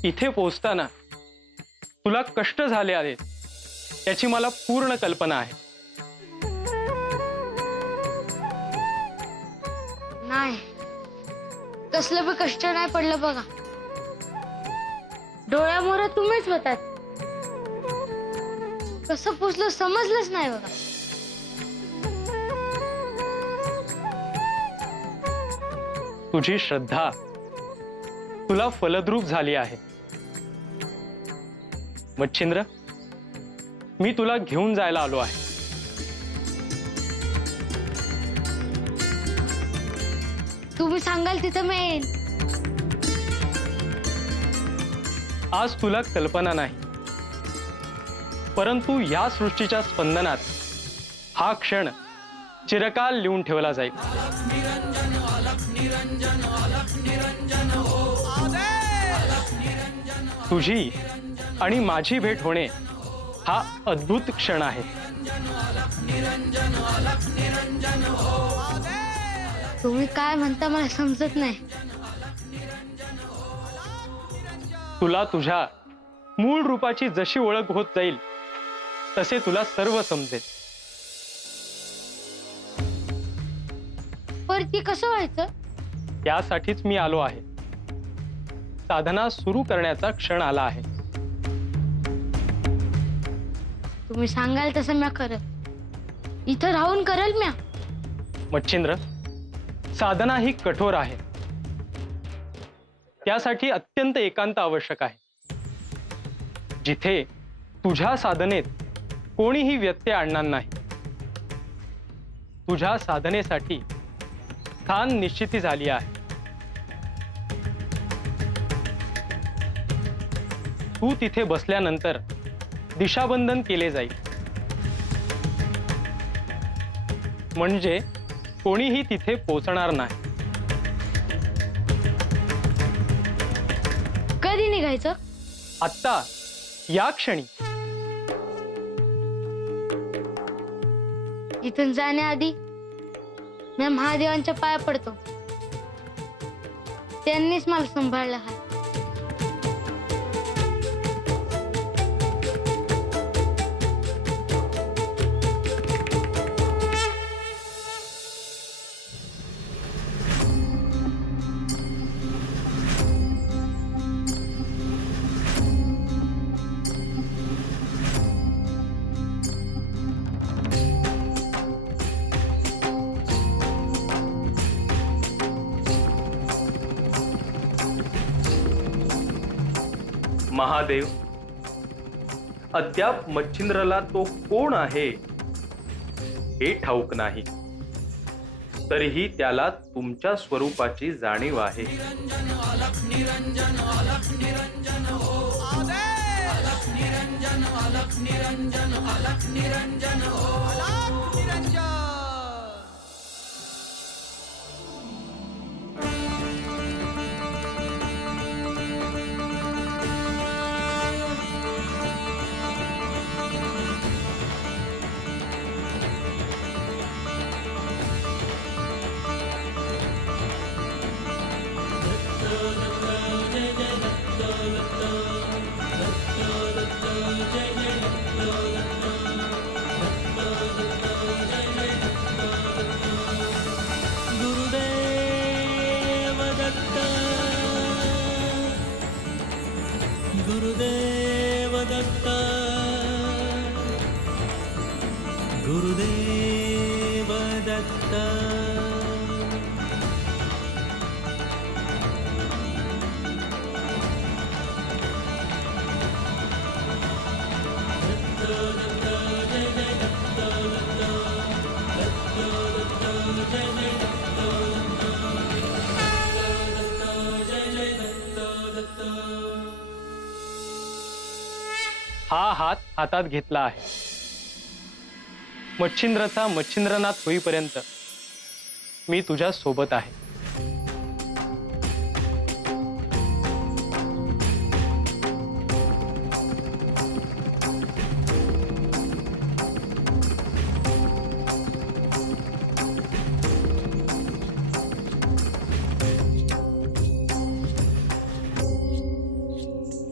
इथे पोहोचताना तुला कष्ट झाले आहेत याची मला पूर्ण कल्पना आहे. नाही, कसलं बी कष्ट नाही पडलं बघा. डोळ्यामोर तुम्हीच होतात. कसं पोचलं समजलंच नाही बघा. तुझी श्रद्धा तुला फलद्रूप झाली आहे. मच्छिंद्र, मी तुला घेऊन जायला आलो आहे. तुम्ही सांगाल तिथं मी येईन. आज तुला कल्पना नाही, परंतु या सृष्टीच्या स्पंदनात हा क्षण चिरकाल लिहून ठेवला जाईल. तुझी आणि माझी भेट होणे हा अद्भुत क्षण आहे. तुम्ही काय म्हणता मला समजत नाही. तुला तुझ्या मूळ रूपाची जशी ओळख होत जाईल तसे तुला सर्व समजेल. पर ती कसं व्हायचं? यासाठीच मी आलो आहे. साधना सुरू करण्याचा क्षण आला आहे. तुम्ही सांगाल तसं म्या करल. इथं राहून करल म्या. मच्छिंद्र, साधना ही कठोर आहे. त्यासाठी अत्यंत एकांत आवश्यक आहे. जिथे तुझ्या साधनेत कोणीही व्यत्यय आणणार नाही. तुझ्या साधनेसाठी स्थान निश्चिती झाली आहे. तू तिथे बसल्यानंतर दिशाबंधन केले जाईल. म्हणजे कोणीही तिथे पोचणार नाही. कधी निघायचं? आत्ता, या क्षणी. इथून जाण्याआधी मी महादेवांच्या पाया पडतो. त्यांनीच मला सांभाळलं आहे. महादेव, अद्याप मच्छिंद्रला तो कोण आहे हे ठाऊक नाही. तरीही त्याला तुमच्या स्वरूपाची जाणीव आहे. गुरुदेव दत्त, गुरुदेव दत्त. हा हात हातात घेतला आहे. मच्छिंद्रचा मच्छिंद्रनाथ होईपर्यंत मी तुझ्या सोबत आहे.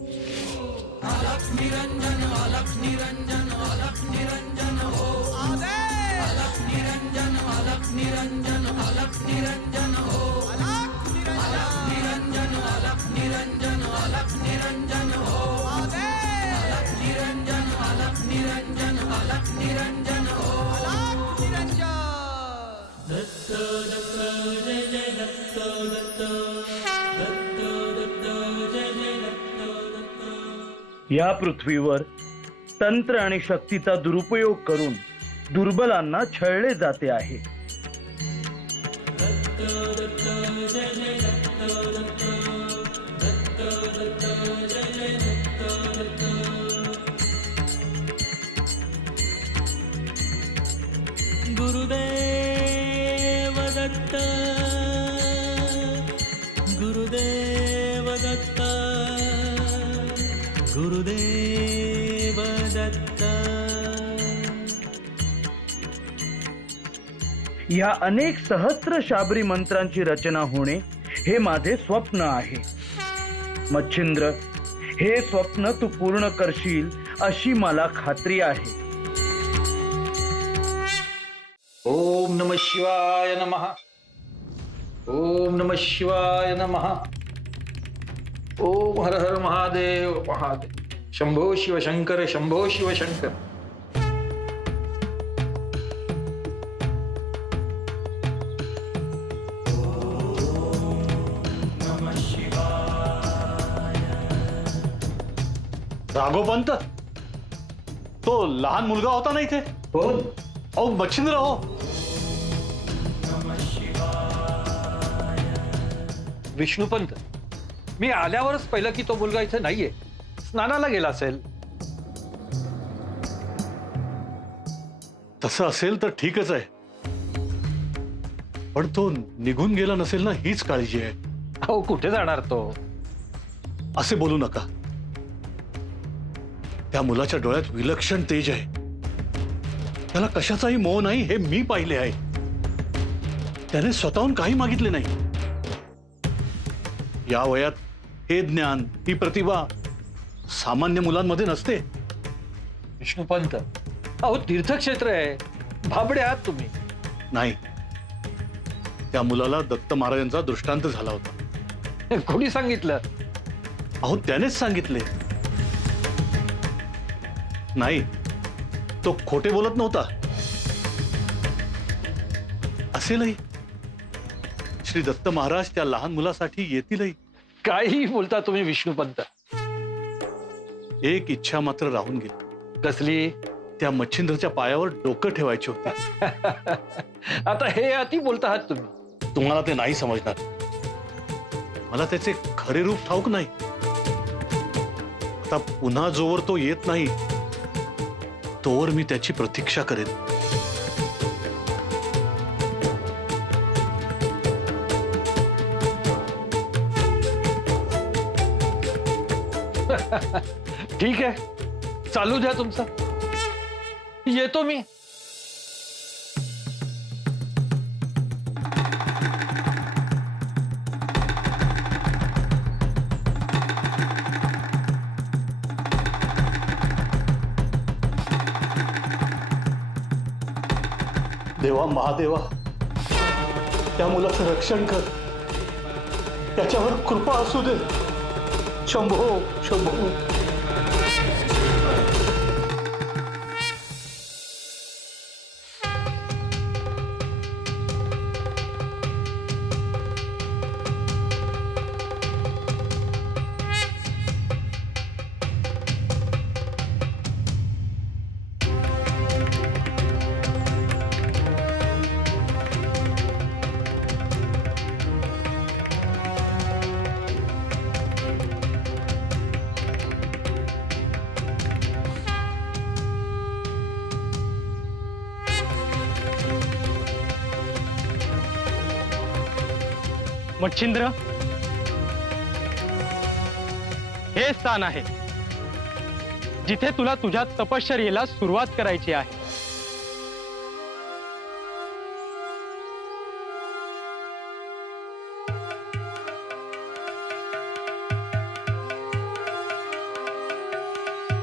या पृथ्वीवर तंत्र आणि शक्तीचा दुरुपयोग करून दुर्बलांना छळले जाते आहे. गुरुदेव दत्त गुरुदेव दत्त गुरुदेव दत्त. या अनेक सहस्र शाबरी मंत्रांची रचना होणे हे माझे स्वप्न आहे. मच्छिंद्र, हे स्वप्न तू पूर्ण करशील अशी मला खात्री आहे. ओम नमः शिवाय नमः. ओम नमः शिवाय नमः. ओम हर हर महादेव महादेव. शंभो शिवशंकर शंभो शिवशंकर. राघोपंत, तो लहान मुलगा होता ना इथे. कोण? अहो मच्छिंद्र हो. विष्णुपंत, मी आल्यावरच पहिलं की तो मुलगा इथे नाहीये, स्नानाला गेला असेल. तसं असेल तर ठीकच आहे, पण तो निघून गेला नसेल ना, हीच काळजी आहे. अहो कुठे जाणार तो? असे बोलू नका. त्या मुलाच्या डोळ्यात विलक्षण तेज आहे. त्याला कशाचाही मोह नाही हे मी पाहिले आहे. त्याने स्वतःहून काही मागितले नाही. या वयात हे ज्ञान, ही प्रतिभा सामान्य मुलांमध्ये नसते. विष्णुपंत, अहो तीर्थक्षेत्र आहे, भाबडे आहात तुम्ही. नाही, त्या मुलाला दत्त महाराजांचा दृष्टांत झाला होता. कोणी सांगितलं? अहो त्यानेच सांगितले. नाही, तो खोटे बोलत नव्हता. असेलही श्री दत्त महाराज त्या लहान मुलासाठी येतीलही. काही बोलता तुम्ही विष्णुपंत. एक इच्छा मात्र राहून गेली. कसली? त्या मच्छिंद्रच्या पायावर डोकं ठेवायचे होते. आता हे अति बोलता आहात तुम्ही. तुम्हाला ते नाही समजणार. मला त्याचे खरे रूप ठाऊक नाही. आता पुन्हा जोवर तो येत नाही तोवर मी त्याची प्रतीक्षा करेन. ठीक आहे, चालू द्या तुमचं. येतो मी. देवा महादेवा, त्या मुलाचं रक्षण कर. त्याच्यावर कृपा असू दे. शंभो शंभो. मच्छिंद्र, हे स्थान आहे जिथे तुला तुझ्या तपश्चर्येला सुरुवात करायची आहे.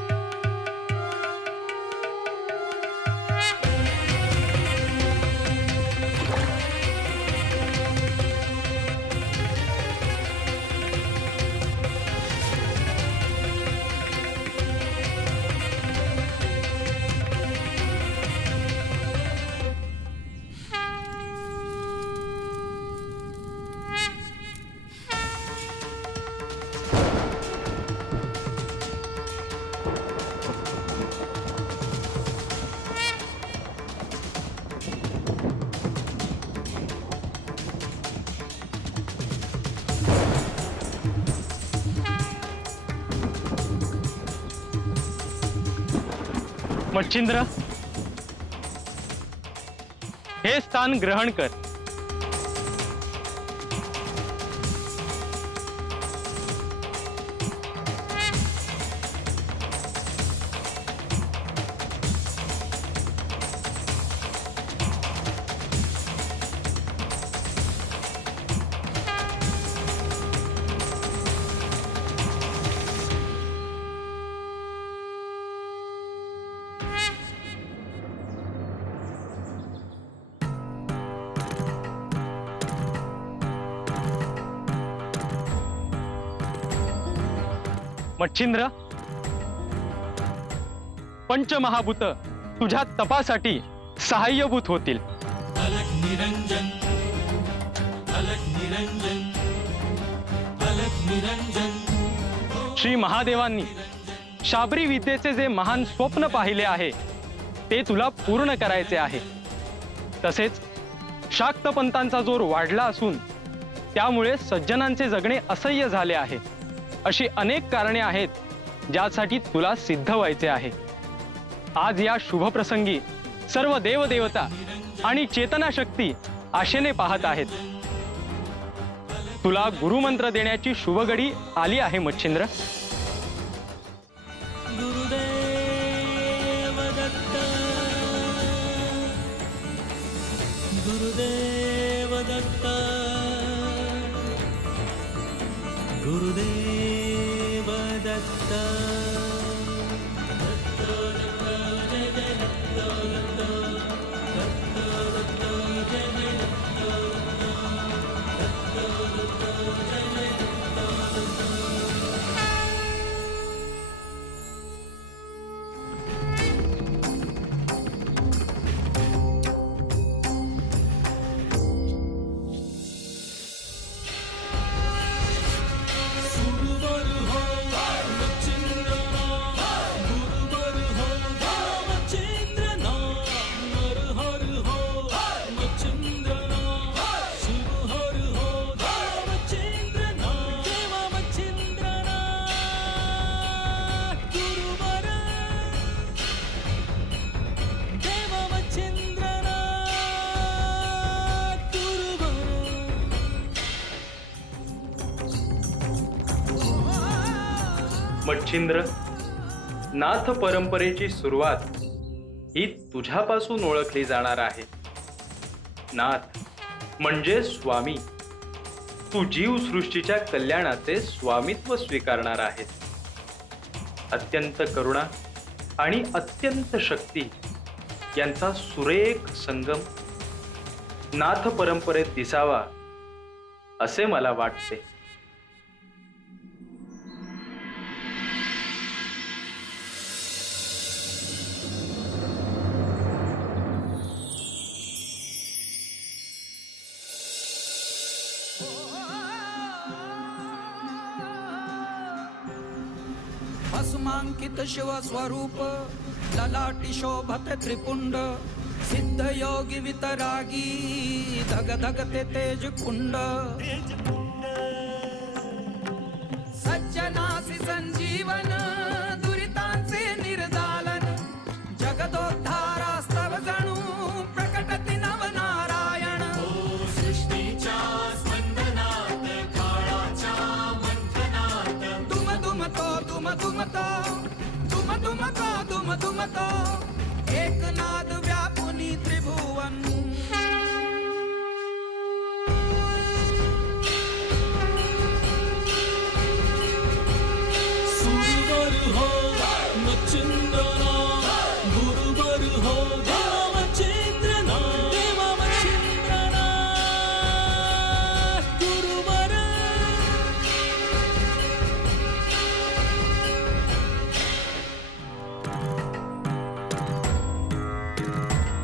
मच्छिंद्र, हे स्थान ग्रहण कर. मच्छिंद्र, पंचमहाभूत तुझ्या तपासाठी सहाय्यभूत होतील. अलग निरंजन, अलग निरंजन, अलग निरंजन. श्री महादेवांनी शाबरी विद्येचे जे महान स्वप्न पाहिले आहे ते तुला पूर्ण करायचे आहे. तसेच शाक्त पंथांचा जोर वाढला असून त्यामुळे सज्जनांचे जगणे असह्य झाले आहे. अशी अनेक कारणे आहेत ज्यासाठी तुला सिद्ध व्हायचे आहे. आज या शुभ प्रसंगी सर्व देवदेवता आणि चेतना शक्ती आशेने पाहत आहेत. तुला गुरुमंत्र देण्याची शुभघडी आली आहे मच्छिंद्र. गुरुदेव दत्त, गुरुदेव दत्त, गुरुदेव दत्त. मच्छिंद्र, नाथ परंपरेची सुरुवात ही तुझ्यापासून ओळखली जाणार आहे. नाथ म्हणजे स्वामी. तू जीवसृष्टीच्या कल्याणाचे स्वामित्व स्वीकारणार आहेस. अत्यंत करुणा आणि अत्यंत शक्ती यांचा सुरेख संगम नाथ परंपरेत दिसावा असे मला वाटते. भस्मांकित शिव स्वरूप ललाटी शोभत त्रिपुंड सिद्ध योगी वितरागी धग धगते तेज कुंड सज्जनासी संजीवन दुरितांचे निर्दालन जगदोद्धारास्तव जणू प्रकटति नवनारायण. सृष्टीच्या स्पंदनात काळाच्या मंथनात दुम दुमतो दुम दुमतो दुम दुमतो दुम दुमतो एकनाद व्यापुनी त्रिभुवन. सुरवर हो मच्छिंद्रना, गुरुवर हो देवा मच्छिंद्रना, देवा मच्छिंद्रना, गुरुवर.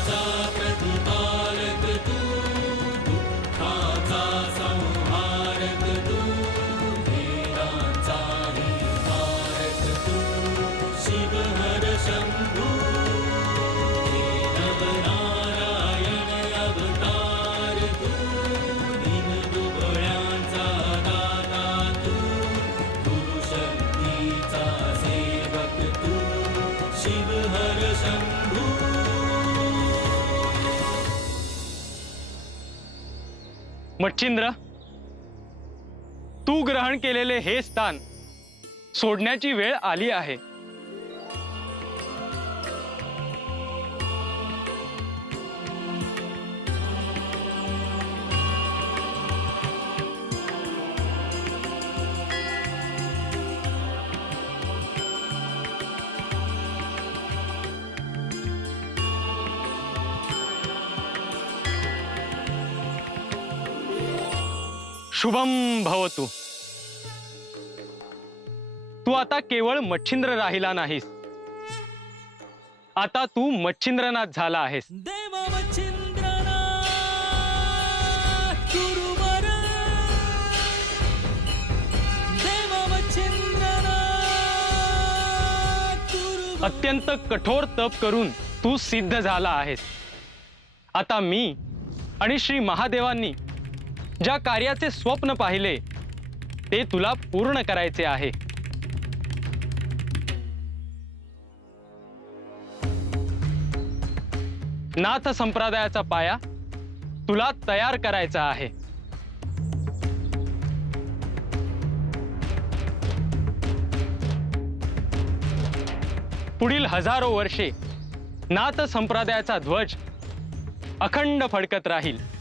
धर्माचा प्रतिपालक तू दुःखाचा संहारक तू वेदांचाही तारक तू शिव हर शंभू हे नवनारायण अवतार तू दीनदुबळ्यांचा दाता तू गुरुशक्तीचा सेवक तू शिव हर शंभू मच्छिंद्र, तू ग्रहण केलेले हे स्थान सोडण्याची वेळ आली आहे. शुभम भवतु. तू आता केवळ मच्छिंद्र राहिला नाहीस, आता तू मच्छिंद्रनाथ झाला आहेस. देवा मच्छिंद्रनाथ गुरुवर देवा मच्छिंद्रनाथ गुरुवर अत्यंत कठोर तप करून तू सिद्ध झाला आहेस. आता मी आणि श्री महादेवांनी ज्या कार्याचे स्वप्न पाहिले ते तुला पूर्ण करायचे आहे. नाथ संप्रदायाचा पाया तुला तयार करायचा आहे. पुढील हजारो वर्षे नाथ संप्रदायाचा ध्वज अखंड फडकत राहील.